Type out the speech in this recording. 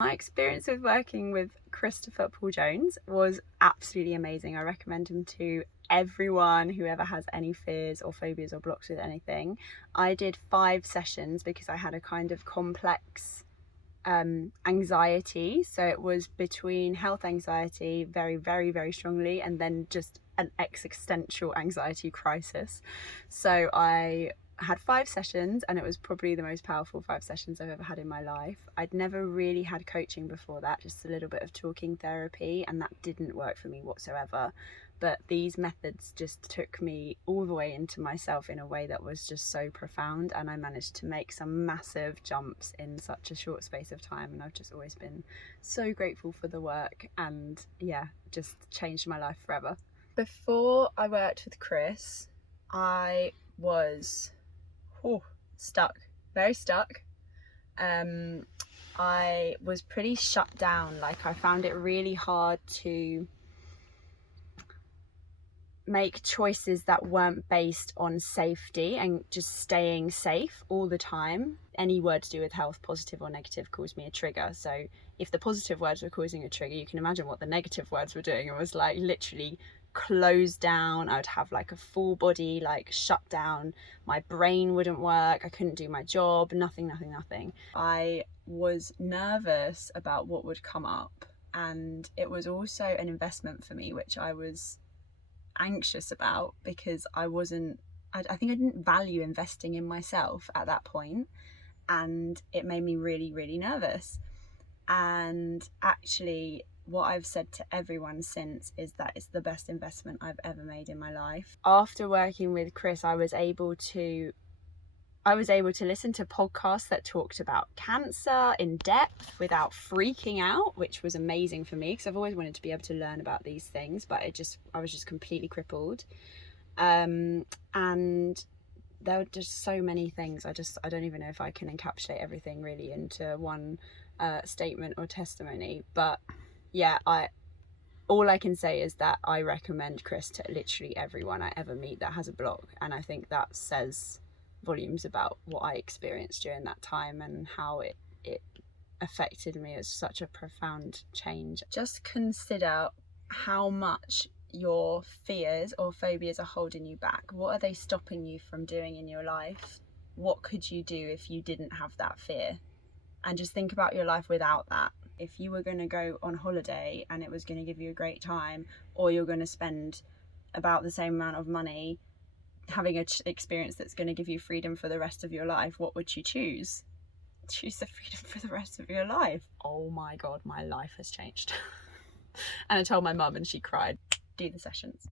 My experience with working with Christopher Paul Jones was absolutely amazing. I recommend him to everyone who ever has any fears or phobias or blocks with anything. I did 5 sessions because I had a kind of complex anxiety. So it was between health anxiety very, very, very strongly, and then just an existential anxiety crisis. So I had 5 sessions, and it was probably the most powerful 5 sessions I've ever had in my life. I'd never really had coaching before that, just a little bit of talking therapy, and that didn't work for me whatsoever. But these methods just took me all the way into myself in a way that was just so profound, and I managed to make some massive jumps in such a short space of time, and I've just always been so grateful for the work, and yeah, just changed my life forever. Before I worked with Chris, I was stuck, very stuck. I was pretty shut down. Like, I found it really hard to make choices that weren't based on safety and just staying safe all the time. Any word to do with health, positive or negative, caused me a trigger. So if the positive words were causing a trigger, you can imagine what the negative words were doing. It was like literally closed down. I would have like a full body like shut down. My brain wouldn't work. I couldn't do my job. Nothing. I was nervous about what would come up, and it was also an investment for me, which I was anxious about because I think I didn't value investing in myself at that point, and it made me really, really nervous. And actually, what I've said to everyone since is that it's the best investment I've ever made in my life. After working with Chris, I was able to listen to podcasts that talked about cancer in depth without freaking out, which was amazing for me because I've always wanted to be able to learn about these things, but I was just completely crippled. And there were just so many things. I don't even know if I can encapsulate everything really into one statement or testimony. But yeah, all I can say is that I recommend Chris to literally everyone I ever meet that has a block, and I think that says volumes about what I experienced during that time and how it affected me as such a profound change. Just consider how much your fears or phobias are holding you back. What are they stopping you from doing in your life? What could you do if you didn't have that fear? And just think about your life without that. If you were going to go on holiday and it was going to give you a great time, or you're going to spend about the same amount of money having an experience that's going to give you freedom for the rest of your life, what would you choose? Choose the freedom for the rest of your life. Oh my God, my life has changed. And I told my mum and she cried. Do the sessions.